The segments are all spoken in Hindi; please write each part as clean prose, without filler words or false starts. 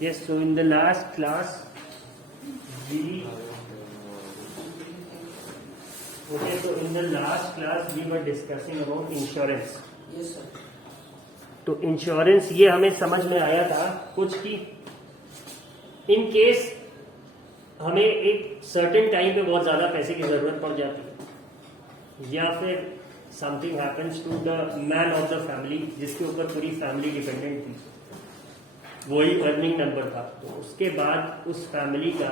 Yes, so in the last class we were discussing about insurance. Yes, sir. तो इंश्योरेंस ये हमें समझ में आया था कुछ कि इन केस हमें एक सर्टेन टाइम पे बहुत ज्यादा पैसे की जरूरत पड़ जाती है, या फिर something happens to the man of the family जिसके ऊपर पूरी फैमिली डिपेंडेंट थी, वही अर्निंग नंबर था। तो उसके बाद उस फैमिली का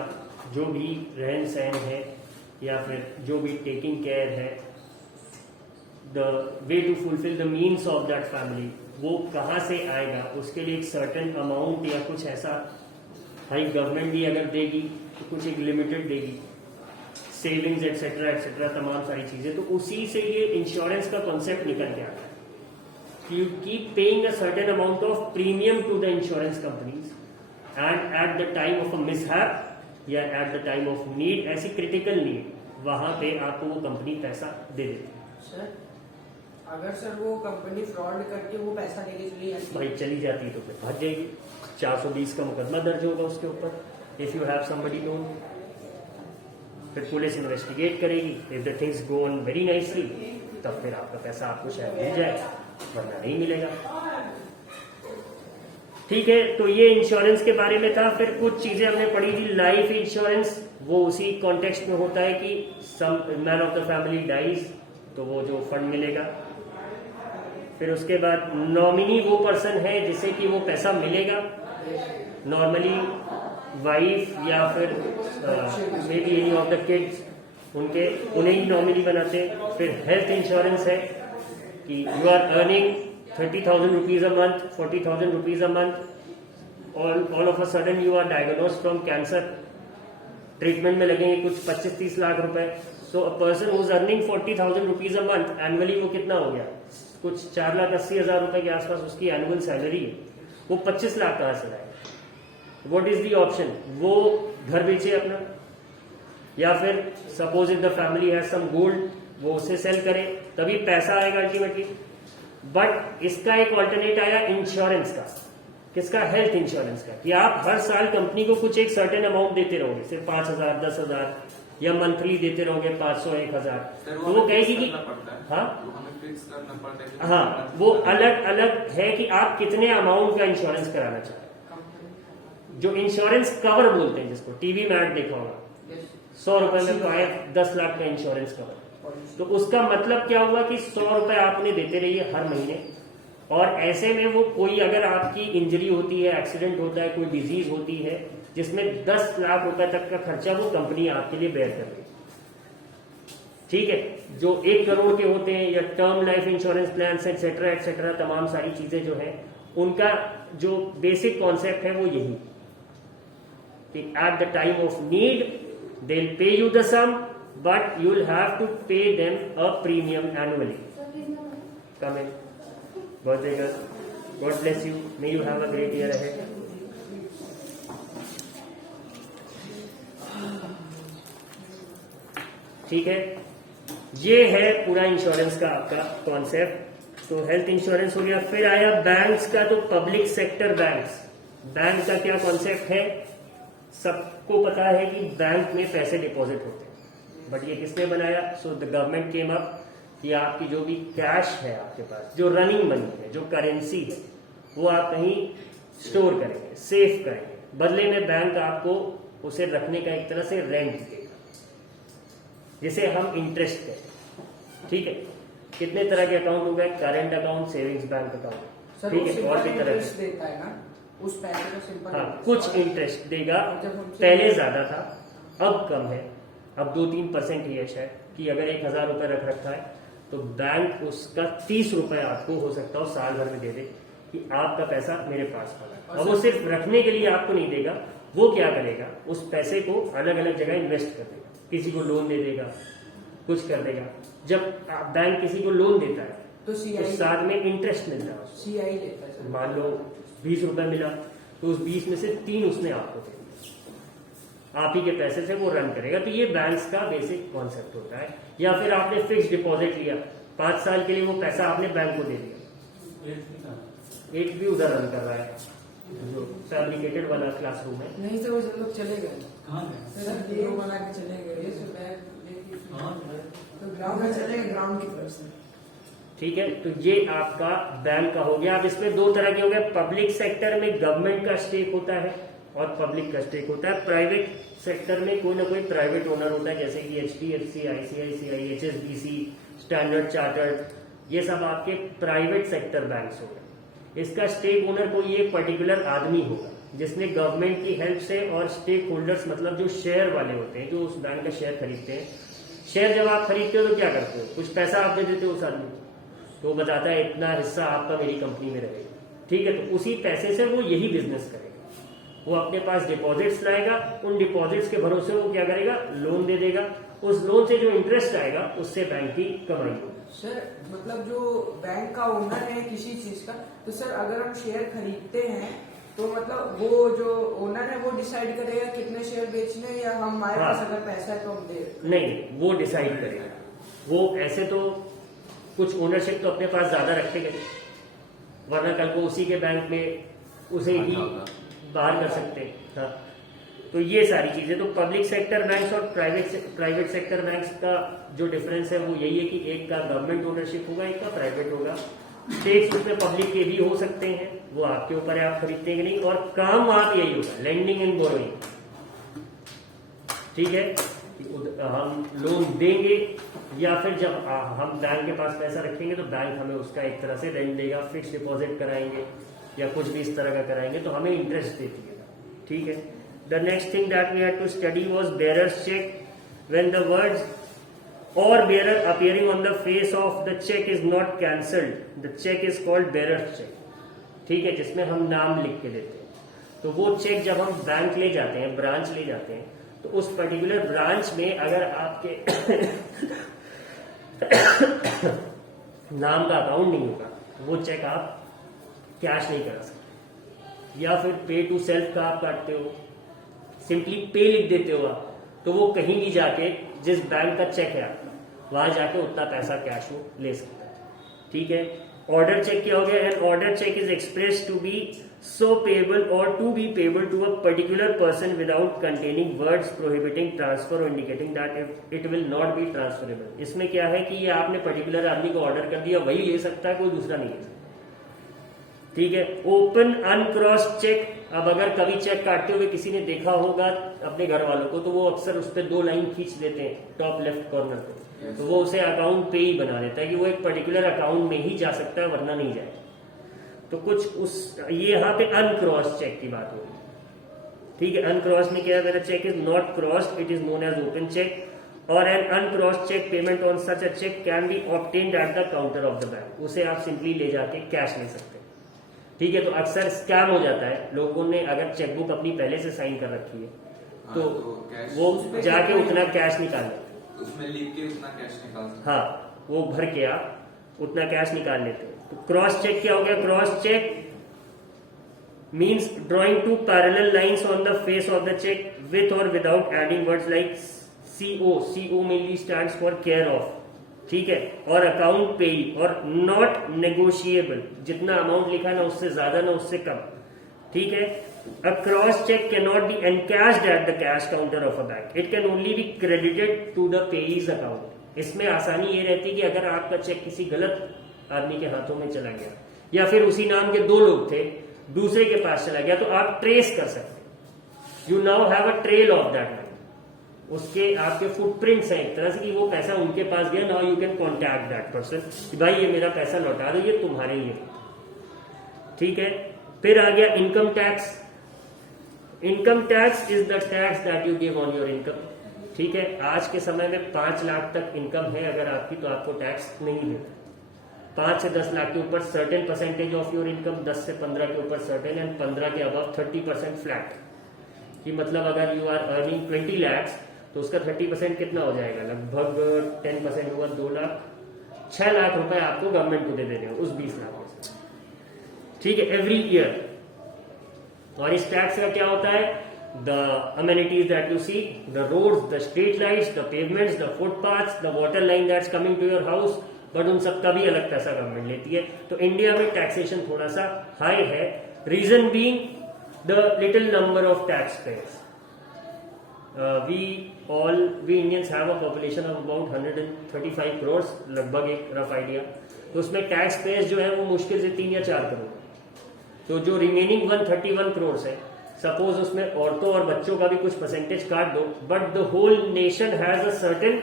जो भी रहन सहन है या फिर जो भी टेकिंग केयर है, the way to fulfil the means of that family, वो कहाँ से आएगा, उसके लिए एक सर्टेन अमाउंट या कुछ ऐसा, भाई गवर्नमेंट भी अगर देगी तो कुछ एक लिमिटेड देगी, सेविंग्स एक्सेट्रा एक्सेट्रा तमाम सारी चीजें। तो उसी से ये इंश्योरेंस का कॉन्सेप्ट निकल के आता है। You keep paying a certain amount of premium to the insurance companies, and at the time of a mishap या at the time of need, ऐसी critical need, वहां पे आपको वो कंपनी पैसा दे देती है। सर, अगर सर वो कंपनी फ्रॉड करके वो पैसा लेके चली जाती है, भाई चली जाती है तो फिर भाग जाएगी, 420 का मुकदमा दर्ज होगा उसके ऊपर। If you have somebody known, फिर पुलिस इन्वेस्टिगेट करेगी। If the things go on very nicely, तब फिर आपका पैसा आपको शायद मिल जाएगा, वरना नहीं मिलेगा। ठीक है, तो ये इंश्योरेंस के बारे में था। फिर कुछ चीजें हमने पढ़ी थी। लाइफ इंश्योरेंस, वो उसी कॉन्टेक्स्ट में होता है कि some man of the family dies, तो वो जो फंड मिलेगा। फिर उसके बाद नॉमिनी वो पर्सन है जिसे कि वो पैसा मिलेगा, नॉर्मली वाइफ या फिर may be any of the kids, उन्हें ही नॉमिनी बनाते हैं। फिर हेल्थ इंश्योरेंस है कि you are earning 30,000 rupees a month, 40,000 rupees a month, all of a sudden you are diagnosed from cancer, treatment में लगेंगे कुछ 25-30 लाख रुपए। So a person who is earning 40,000 rupees a month annually, वो कितना हो गया, कुछ 4,80,000 रुपए के आसपास उसकी एनुअल सैलरी है, वो 25 लाख कहां से लाएगा? What is the option? वो घर बेचे अपना, या फिर suppose if the family has some gold, वो उसे सेल करे, तभी पैसा आएगा अल्टीमेटली। बट इसका एक ऑल्टरनेट आया इंश्योरेंस का। किसका? हेल्थ इंश्योरेंस का, कि आप हर साल कंपनी को कुछ एक सर्टेन अमाउंट देते रहोगे, सिर्फ 5,000, 10,000, या मंथली देते रहोगे 500, 1,000। तो वो कहेगी कि हाँ, वो अलग अलग है कि आप कितने अमाउंट का इंश्योरेंस कराना चाहते हैं। जो इंश्योरेंस कवर बोलते हैं, जिसको टीवी में ऐड देखा होगा, 100 रुपए में तो आया 10 लाख का इंश्योरेंस कवर। तो उसका मतलब क्या हुआ कि 100 रुपए आपने देते रहिए हर महीने, और ऐसे में वो कोई अगर आपकी इंजरी होती है, एक्सीडेंट होता है, कोई डिजीज होती है जिसमें 10 लाख रुपए तक का खर्चा वो कंपनी आपके लिए बेयर कर रही है। ठीक है, जो 1 करोड़ के होते हैं, या term life insurance plan etcetera etcetera, तमाम सारी चीजें जो है, उनका जो बेसिक कॉन्सेप्ट है वो यही कि at the time of need they will pay you the sum, but you will have to pay them a premium annually. Come in. God bless you. May you have a great year ahead. ठीक है, ये है पूरा इंश्योरेंस का आपका कॉन्सेप्ट। तो हेल्थ इंश्योरेंस हो गया। फिर आया बैंक्स का। तो पब्लिक सेक्टर बैंक्स, बैंक का क्या कॉन्सेप्ट है? सबको पता है कि बैंक में पैसे डिपॉजिट होते हैं, बट ये किसने बनाया? So the government came up कि आपकी जो भी कैश है आपके पास, जो रनिंग मनी है, जो करेंसी है, वो आप कहीं स्टोर करेंगे, सेव करेंगे, बदले में बैंक आपको उसे रखने का एक तरह से रेंट देगा, जिसे हम इंटरेस्ट कहते हैं। ठीक है, कितने तरह के अकाउंट हो गए? Current account, savings bank account, ठीक है, और भी तरह देता है ना उस पैसे का सिंपल। हाँ, कुछ इंटरेस्ट देगा। पहले ज्यादा था, अब कम है, अब 2-3% ही है शायद, कि अगर 1,000 रुपए रख रखा है तो बैंक उसका 30 रुपए आपको हो सकता हो साल भर में दे दे कि आपका पैसा मेरे पास पड़ा। और वो सिर्फ रखने के लिए आपको नहीं देगा, वो क्या करेगा, उस पैसे को अलग अलग जगह इन्वेस्ट कर देगा, किसी को लोन दे देगा, कुछ कर देगा। जब बैंक किसी को लोन देता है तो साथ में इंटरेस्ट मिलता है, CI देता है। मान लो 20 रुपए मिला, तो उस 20 में से 3 उसने आपको दे, आप ही के पैसे से वो रन करेगा। तो ये बैंक्स का बेसिक कॉन्सेप्ट होता है। या फिर आपने फिक्स डिपॉजिट लिया, 5 साल के लिए वो पैसा आपने बैंक को दे दिया, एक भी उधर रन कर रहा है, जो फैब्रिकेटेड वाला क्लासरूम है। नहीं सर, वो सब लोग चले गए कहाँ गए? सर, वीडियो बना के चले गए तो ग्राउंड में चले गए, ग्राउंड की तरफ से। ठीक है, तो ये आपका बैंक का हो गया। अब इसमें दो तरह के हो गए, पब्लिक सेक्टर में गवर्नमेंट का स्टेक होता है और पब्लिक का स्टेक होता है। प्राइवेट सेक्टर में कोई ना कोई प्राइवेट ओनर होता है, जैसे कि HDFC, ICICI, HSBC, standard chartered, ये सब आपके प्राइवेट सेक्टर बैंक्स हो गए। इसका स्टेक ओनर कोई एक पर्टिकुलर आदमी होगा जिसने गवर्नमेंट की हेल्प से, और स्टेक होल्डर्स मतलब जो शेयर वाले होते हैं, जो उस बैंक का शेयर खरीदते हैं। शेयर जब आप खरीदते हो तो क्या करते हो, कुछ पैसा आप दे देते हो उस आदमी को, तो वो बताता है इतना हिस्सा आपका मेरी कंपनी में रहेगा। ठीक है, तो उसी पैसे से वो यही बिजनेस करेगा। वो अपने पास डिपॉजिट्स लाएगा, उन डिपॉजिट्स के भरोसे वो क्या करेगा, लोन दे देगा। उस लोन से जो इंटरेस्ट आएगा उससे बैंक की कमाई होगी। सर मतलब जो बैंक का ओनर है किसी चीज का, तो सर अगर हम शेयर खरीदते हैं तो मतलब वो जो ओनर है वो डिसाइड करेगा कितने शेयर बेचने, या हमारे हाँ। पास अगर पैसा है तो हम दे? नहीं, वो डिसाइड करेगा। वो ऐसे तो कुछ ओनरशिप तो अपने पास ज्यादा रखेगा, वरना कल को उसी के बैंक में उसे ही बाहर कर सकते हैं। हाँ, तो ये सारी चीजें, तो पब्लिक सेक्टर बैंक्स और प्राइवेट सेक्टर बैंक्स का जो डिफरेंस है वो यही है कि एक का गवर्नमेंट ओनरशिप होगा, एक का प्राइवेट होगा। स्टेक्स उसमें पब्लिक के भी हो सकते हैं, वो आपके ऊपर है आप खरीदते हैं कि नहीं, और काम आप यही होगा, लेंडिंग एंड बोरोइंग। ठीक है, हम लोन देंगे या फिर जब हम बैंक के पास पैसा रखेंगे तो बैंक हमें उसका एक तरह से रेंट देगा, फिक्स डिपॉजिट कराएंगे या कुछ भी इस तरह का कराएंगे तो हमें इंटरेस्ट देती है। ठीक है, the next thing that we had to study was bearers cheque. When the words और bearer appearing on the face of the check is not cancelled, the check is called bearer's check। ठीक है, जिसमें हम नाम लिख के देते हैं। तो वो चेक जब हम बैंक ले जाते हैं, ब्रांच ले जाते हैं, तो उस पर्टिकुलर ब्रांच में अगर आपके नाम का अकाउंट नहीं होगा वो चेक आप कैश नहीं करा सकते। या फिर पे टू सेल्फ का आप काटते हो, सिंपली पे लिख देते हो आप, तो वो कहीं भी जाके जिस बैंक का चेक है आपका, वहां जाके उतना पैसा कैश वो ले सकता है। ठीक है, ऑर्डर चेक क्या हो गया, an order cheque is express to be so payable or to be payable to a particular person without containing words prohibiting transfer or indicating that it will not be transferable. इसमें क्या है कि ये आपने पर्टिकुलर आदमी को ऑर्डर कर दिया, वही ले सकता है, कोई दूसरा नहीं ले सकता। ठीक है, ओपन अनक्रॉस चेक। अब अगर कभी चेक काटते हुए किसी ने देखा होगा अपने घर वालों को, तो वो अक्सर उस पर 2 लाइन खींच देते हैं टॉप लेफ्ट कॉर्नर पे, तो वो उसे अकाउंट पे ही बना देता है कि वो एक पर्टिकुलर अकाउंट में ही जा सकता है, वरना नहीं जाए। तो कुछ उस ये यहाँ पे अनक्रॉस चेक की बात होगी। ठीक है, अनक्रॉस में क्या है, when a cheque is not crossed it is known as open cheque or an uncrossed cheque payment on such a cheque can be obtained at the counter of the bank. उसे आप सिंपली ले जाके कैश ले सकते हैं। ठीक है, तो अक्सर स्कैम हो जाता है, लोगों ने अगर चेकबुक अपनी पहले से साइन कर रखी है तो वो जाके उतना कैश निकाल लेते हैं, उसमें लिख के उतना कैश निकाल सकते। हाँ, वो भर के आप उतना कैश निकाल लेते हैं। तो क्रॉस चेक क्या हो गया, cross cheque means drawing 2 parallel lines on the face of the cheque with or without adding words like CO। CO mainly stands for care of. ठीक है, और अकाउंट पे और नॉट नेगोशिएबल, जितना अमाउंट लिखा ना उससे ज्यादा ना उससे कम। ठीक है, a cross cheque can not be encashed at the cash counter of a bank, it can only be credited to the payee account. इसमें आसानी ये रहती है कि अगर आपका चेक किसी गलत आदमी के हाथों में चला गया या फिर उसी नाम के 2 लोग थे, दूसरे के पास चला गया, तो आप ट्रेस कर सकते। You now have a trail of that money, उसके आपके फुटप्रिंट्स हैं एक तरह से कि वो पैसा उनके पास गया। Now you can contact that person कि भाई ये मेरा पैसा लौटा दो, ये तुम्हारे ही है। ठीक है, फिर आ गया income tax. Income tax is the tax that you give on your income. ठीक है, आज के समय में 5 लाख तक इनकम है अगर आपकी, तो आपको टैक्स नहीं देना। 5 से 10 लाख के ऊपर certain percentage of your income, 10 से 15 के ऊपर सर्टेन, एंड 15 के अबव 30% फ्लैट। कि मतलब अगर यू आर अर्निंग 20 lakhs तो उसका 30% कितना हो जाएगा, लगभग 10% होगा 2 लाख। 6 लाख रुपए आपको गवर्नमेंट को दे देने उस 20 लाख में से। ठीक है, एवरी ईयर। और इस टैक्स का क्या होता है, the amenities that you see, the roads, the street lights, the pavements, the footpaths, the water line that's coming to your house, but उन सबका भी अलग पैसा गवर्नमेंट लेती है। तो इंडिया में टैक्सेशन थोड़ा सा हाई है। Reason being the little number of taxpayers. We Indians have a population of about 135 crores, लगभग एक रफ आइडिया. तो उसमें टैक्स पेयर्स जो है वो मुश्किल से 3 या 4 करोड़. तो जो रिमेनिंग 131 करोड़ है, सपोज उसमें औरतों और बच्चों का भी कुछ परसेंटेज काट दो, but the whole nation has a certain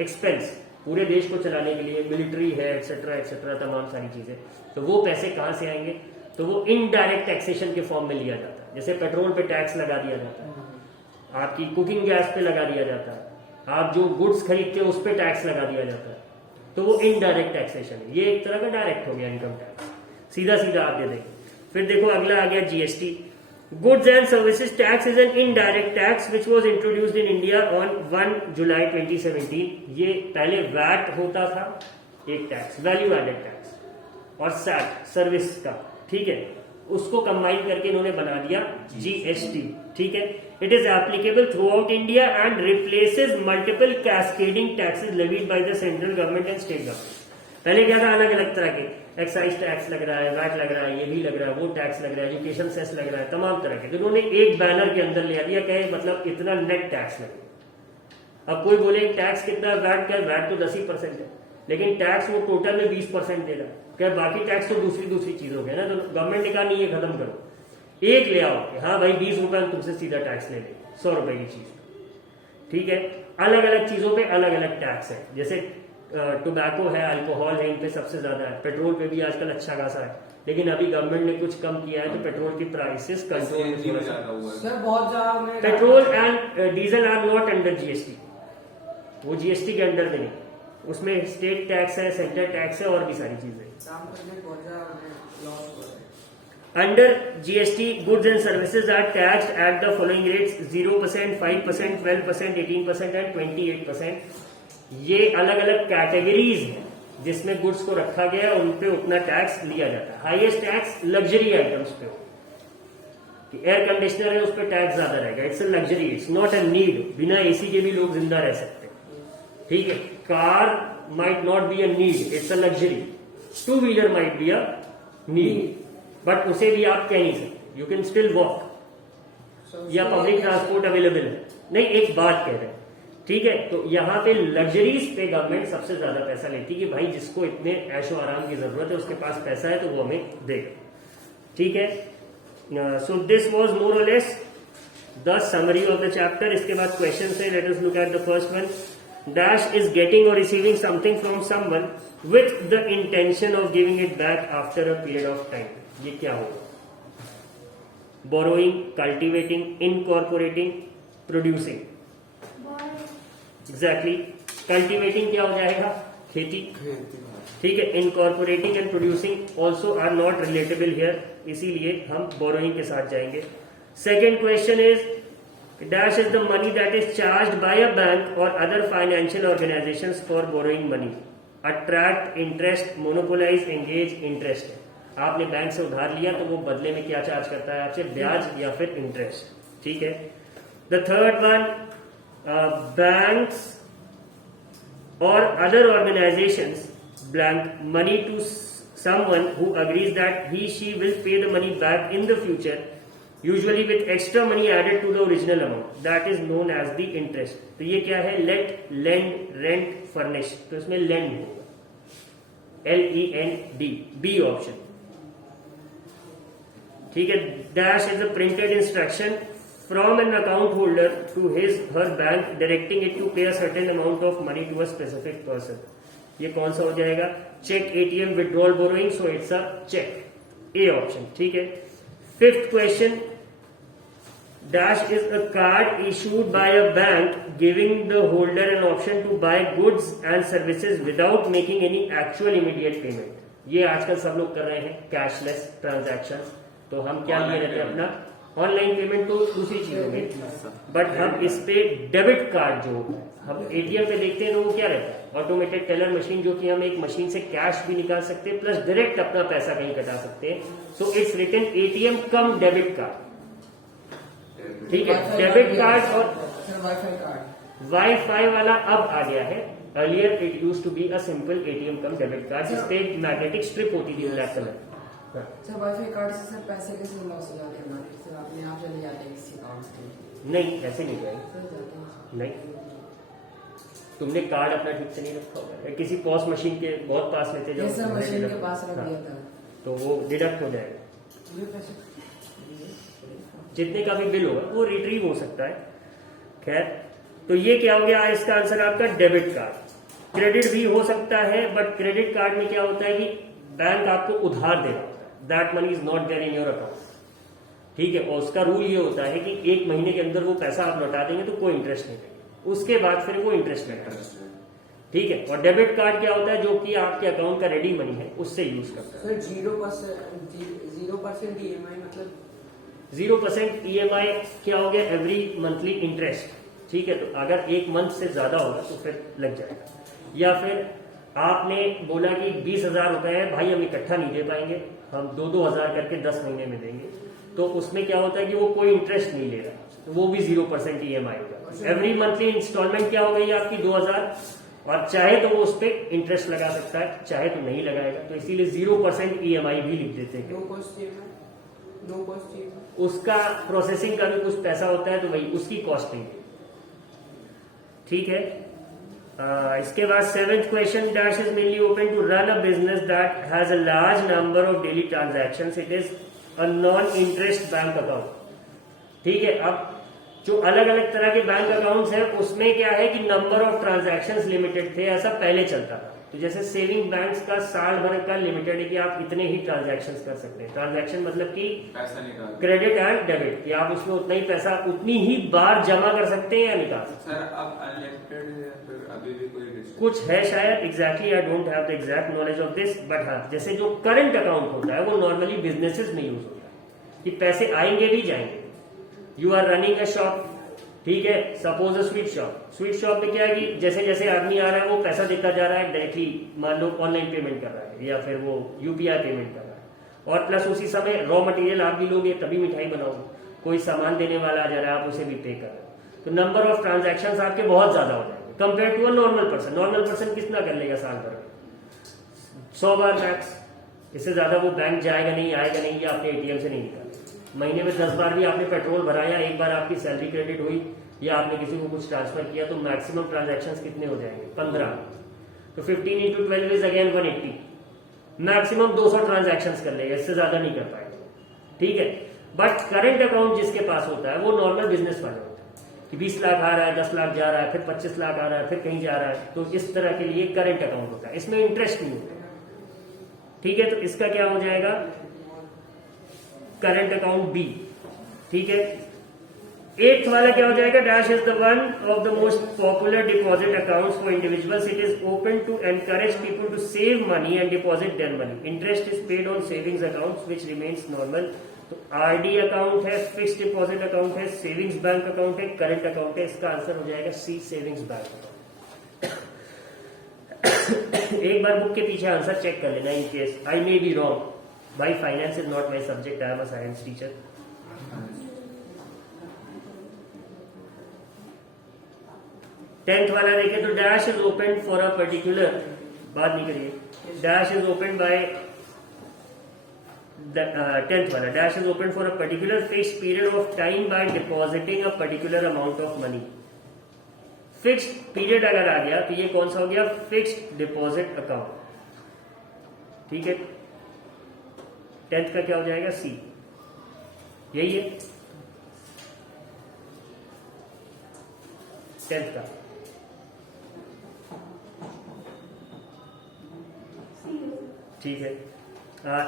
expense. पूरे देश को चलाने के लिए मिलिट्री है, एक्सेट्रा एक्सेट्रा, तमाम सारी चीजें. तो वो पैसे कहाँ से आएंगे? तो वो इनडायरेक्ट टैक्सेशन के फॉर्म में लिया जाता है. जैसे पेट्रोल पे टैक्स लगा दिया जाता है, आपकी कुकिंग गैस पे लगा दिया जाता है, आप जो गुड्स खरीदते हो उस पे टैक्स लगा दिया जाता है. तो वो इनडायरेक्ट टैक्सेशन है. ये एक तरह का डायरेक्ट हो गया इनकम टैक्स, सीधा सीधा आप दे देंगे. फिर देखो अगला आ गया GST. Goods and services tax is an indirect tax which was introduced in India on 1 जुलाई 2017. ये पहले वैट होता था, एक टैक्स, वैल्यू एडेड टैक्स, और सैट सर्विस का, ठीक है, उसको कंबाइन करके इन्होंने बना दिया जीएसटी. ठीक है. It is applicable through out India and replaces multiple cascading taxes levied by the central government and state government. पहले क्या था, अलग अलग तरह के एक्साइज टैक्स लग रहा है, वैट लग रहा है, ये भी लग रहा है, वो टैक्स लग रहा है, एजुकेशन सेस लग रहा है, तमाम तरह के. तो उन्होंने एक बैनर के अंदर ले दिया, क्या मतलब इतना नेट टैक्स लगे. अब कोई बोले टैक्स कितना है, वैट क्या है, वैट तो 10% है, लेकिन टैक्स वो टोटल में 20% दे रहा है. क्या बाकी टैक्स तो दूसरी चीज हो गया ना. तो गवर्नमेंट ने कहा नहीं, ये खत्म करो, एक ले आओ कि हाँ भाई 20 रुपए तुमसे सीधा टैक्स ले ले, 100 रुपए की चीज. ठीक है. अलग अलग चीजों पे अलग अलग टैक्स है. जैसे टोबैको है, अल्कोहल है, इन पे सबसे ज्यादा है. पेट्रोल पे भी आजकल अच्छा खासा है, लेकिन अभी गवर्नमेंट ने कुछ कम किया है, तो पेट्रोल की प्राइसेस कंट्रोल में. सर बहुत ज्यादा petrol and diesel are not under GST. वो जीएसटी के अंडर में नहीं, उसमें स्टेट टैक्स है, सेंटर टैक्स है, और भी सारी चीजें. Under GST, goods and services are taxed at the following rates: 0%, 5%, 12%, 18% and 28%. ये अलग अलग कैटेगरीज हैं जिसमें गुड्स को रखा गया है, उन पे उतना टैक्स लिया जाता है. हाईएस्ट टैक्स लग्जरी आइटम्स पे हो, कि एयर कंडीशनर है उस पर टैक्स ज्यादा रहेगा. It's a luxury, it's not a need. बिना एसी के भी लोग जिंदा रह सकते हैं. ठीक है. Car might not be a need, it's a luxury. 2 wheeler might be a need, but उसे भी आप कह नहीं सकते. यू कैन स्टिल वॉक, या पब्लिक ट्रांसपोर्ट अवेलेबल है. नहीं, एक बात कह रहे हैं. ठीक है. तो यहाँ पे लग्जरीज पे गवर्नमेंट सबसे ज्यादा पैसा लेती है, कि भाई जिसको इतने ऐशो आराम की जरूरत है, उसके पास पैसा है, तो वो हमें देगा. ठीक है. सो दिस वाज मोर और less the summary of the chapter. इसके बाद क्वेश्चन है. Let us look at the first one. Dash is getting or receiving something from someone with the intention of giving it back after a period of time. ये क्या होगा? Borrowing, cultivating, incorporating, producing. Exactly. Cultivating क्या हो जाएगा? खेती. ठीक है. Incorporating and producing also are not relatable here, इसीलिए हम borrowing के साथ जाएंगे. Second question is, dash is the money that is charged by a bank or other financial organizations for borrowing money. Attract, interest, monopolize, engage, interest. आपने बैंक से उधार लिया, तो वो बदले में क्या चार्ज करता है आपसे? ब्याज या फिर इंटरेस्ट. ठीक है. द थर्ड वन, बैंक्स और other organisations blank money to someone who agrees that he she will pay the money back in the future, usually with extra money added to the original amount. That is known as the interest. तो ये क्या है? Let, lend, rent, furnish. तो इसमें lend होगा, LEND, B ऑप्शन. ठीक है. Dash is a printed instruction from an account holder to his her bank directing it to pay a certain amount of money to a specific person. ये कौन सा हो जाएगा? Cheque, ATM, withdrawal, borrowing. So it's a cheque, a option. ठीक है. Fifth question. Dash is a card issued by a bank giving the holder an option to buy goods and services without making any actual immediate payment. ये आजकल सब लोग कर रहे हैं, कैशलेस ट्रांजैक्शन. तो हम क्या लिए रहते हैं? अपना ऑनलाइन पेमेंट तो दूसरी चीजों में, बट हम इस पे डेबिट कार्ड जो हम एटीएम पे देखते हैं, तो वो क्या रहता है? ऑटोमेटेड टेलर मशीन, जो कि हम एक मशीन से कैश भी निकाल सकते हैं, प्लस डायरेक्ट अपना पैसा कहीं कटा सकते हैं. So it's written ATM cum debit card. ठीक है. डेबिट कार्ड और वाईफाई वाला अब आ गया है. Earlier it use to be a simple ATM cum debit card, जिसपे एक मैग्नेटिक स्ट्रिप होती थी black colour. Sir wifi card से सर पैसे कैसे लॉस हो जाते हैं हमारे? सर आपने नहीं, ऐसे नहीं जाएंगे। नहीं, तुमने कार्ड अपना ठीक से नहीं रखा होगा, या किसी पॉस मशीन के बहुत पास लेते जाओ, जैसा मशीन के पास रख हाँ, दिया था। तो वो डिडक्ट हो जाएगा। ये पैसे जितने का भी बिल होगा वो रिट्रीव हो सकता है। खैर, तो ये क्या हो गया, इसका आंसर आपका डेबिट कार्ड। क्रेडिट भी हो सकता है, बट क्रेडिट कार्ड में क्या होता है कि बैंक आपको उधार दे रहा होता है, that money is not there in your account. ठीक है, और उसका रूल ये होता है कि 1 महीने के अंदर वो पैसा आप लौटा देंगे तो कोई इंटरेस्ट नहीं देंगे, उसके बाद फिर वो इंटरेस्ट लगता है। ठीक है, और डेबिट कार्ड क्या होता है, जो कि आपके अकाउंट का रेडी मनी है उससे यूज करता है। सर 0% EMI मतलब 0% EMI क्या हो गया, एवरी मंथली इंटरेस्ट। ठीक है, तो अगर 1 मंथ से ज्यादा होगा तो फिर लग जाएगा। या फिर आपने बोला कि 20,000 रुपए है भाई, हम इकट्ठा नहीं दे पाएंगे, हम 2-2 हजार करके 10 महीने में देंगे, तो उसमें क्या होता है कि वो कोई इंटरेस्ट नहीं ले रहा, तो वो भी 0% EMI होगा। एवरी मंथली इंस्टॉलमेंट क्या हो गई आपकी 2,000, और चाहे तो वो उस पर इंटरेस्ट लगा सकता है, चाहे तो नहीं लगाएगा, तो इसीलिए 0% EMI भी लिख देते हैं। No cost EMI, no cost EMI। उसका प्रोसेसिंग का भी कुछ पैसा होता है, तो वही उसकी कॉस्टिंग। ठीक है, इसके बाद 7th question, dash is mainly open to run a business that has a large number of daily transactions, it is a non interest bank account. ठीक है, अब जो अलग अलग तरह के बैंक अकाउंट्स हैं उसमें क्या है कि नंबर ऑफ ट्रांजैक्शंस लिमिटेड थे, ऐसा पहले चलता था। तो जैसे सेविंग बैंक्स का साल भर का लिमिटेड है कि आप इतने ही ट्रांजैक्शंस कर सकते हैं। ट्रांजैक्शन मतलब कि पैसा निकाल क्रेडिट एंड डेबिट, कि आप उसमें उतना ही पैसा उतनी ही बार जमा कर सकते हैं या निकाल सकते सर। अब अनलिमिटेड है या फिर अभी भी कोई हैं। कुछ है शायद, exactly I don't have the exact knowledge of this, but हाँ, जैसे जो करंट अकाउंट होता है वो नॉर्मली बिजनेसेस में यूज होता है कि पैसे आएंगे भी जाएंगे। You are running a shop, ठीक है, suppose a sweet shop. Sweet shop में क्या है कि जैसे जैसे आदमी आ रहा है वो पैसा देता जा रहा है डायरेक्टली, मान लो ऑनलाइन पेमेंट कर रहा है या फिर वो UPI पेमेंट कर रहा है, और प्लस उसी समय रॉ मटेरियल आप भी लोगे तभी मिठाई बनाओगे, कोई सामान देने वाला आ जा रहा है आप उसे भी पे कर रहे हो, तो नंबर ऑफ ट्रांजैक्शंस आपके बहुत ज्यादा हो जाएंगे compare to a normal person. Normal person कितना कर लेगा साल भर में, 100 बार मैक्स, इससे ज्यादा वो बैंक जाएगा नहीं, आएगा नहीं, या अपने ATM से नहीं निकालेगा। महीने में 10 बार भी आपने पेट्रोल भराया, एक बार आपकी सैलरी क्रेडिट हुई, या आपने किसी को कुछ ट्रांसफर किया, तो मैक्सिमम ट्रांजैक्शंस कितने हो जाएंगे, 15। तो 15 × 12 इज अगेन 180, मैक्सिमम 200 ट्रांजैक्शंस कर लेगा, इससे ज्यादा नहीं कर पाएगा। ठीक है, बट करंट अकाउंट जिसके पास होता है वो नॉर्मल बिजनेस वाले होता है कि 20 लाख आ रहा है, 10 लाख जा रहा है, फिर 25 लाख आ रहा है, फिर कहीं जा रहा है, तो इस तरह के लिए करंट अकाउंट होता है, इसमें इंटरेस्ट नहीं होता। ठीक है, तो इसका क्या हो जाएगा, करंट अकाउंट B। ठीक है, 8th वाला क्या हो जाएगा, dash is the one of the most popular deposit accounts for individuals, it is open to encourage people to save money and deposit their money, interest is paid on savings accounts which remains normal. तो RD अकाउंट है, फिक्स्ड डिपॉजिट अकाउंट है, सेविंग्स बैंक अकाउंट है, करंट अकाउंट है, इसका आंसर हो जाएगा C, सेविंग्स बैंक अकाउंट। एक बार बुक के पीछे आंसर चेक कर लेना in case I may be wrong. भाई finance is not my subject, I am a science teacher. Tenth वाला देखें तो dash is open for a particular, बात नहीं करिए, dash is open by 10th वाला, dash is open for a particular fixed period of time by depositing a particular amount of money. Fixed period अगर आ गया तो ये कौन सा हो गया, फिक्स्ड डिपॉजिट अकाउंट। ठीक है, 10th का क्या हो जाएगा, C, यही है 10th का। ठीक है,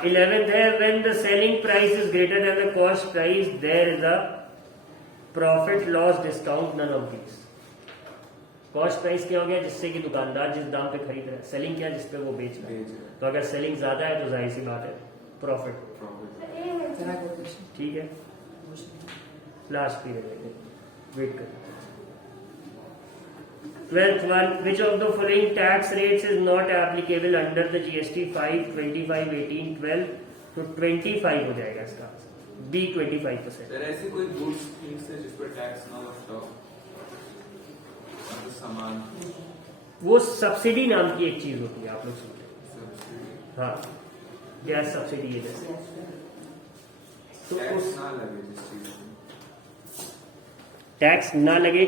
11th है, when the selling price is greater than the cost price there is a profit loss discount, none of these. Cost price क्या हो गया, जिससे कि दुकानदार जिस दाम पे खरीद रहा है, सेलिंग क्या, जिस पे वो बेच रहा है, तो अगर सेलिंग ज्यादा है तो जाहिर सी बात है प्रॉफिट। ठीक है, लास्ट पीरियड वेट कर। 12th one, which of the following tax rates is not applicable under the GST 5, 25, 18, 12? तो 25 हो जाएगा इसका, B 25%। सर ऐसी कोई गुड्स थिंग्स है जिस पर टैक्स ना लगता हो, सामान, वो सब्सिडी नाम की एक चीज होती है, आप लोग सुनते सब्सिडी, हाँ, गैस सब्सिडी है जैसे, तो टैक्स उस ना लगे जिस चीज टैक्स ना लगे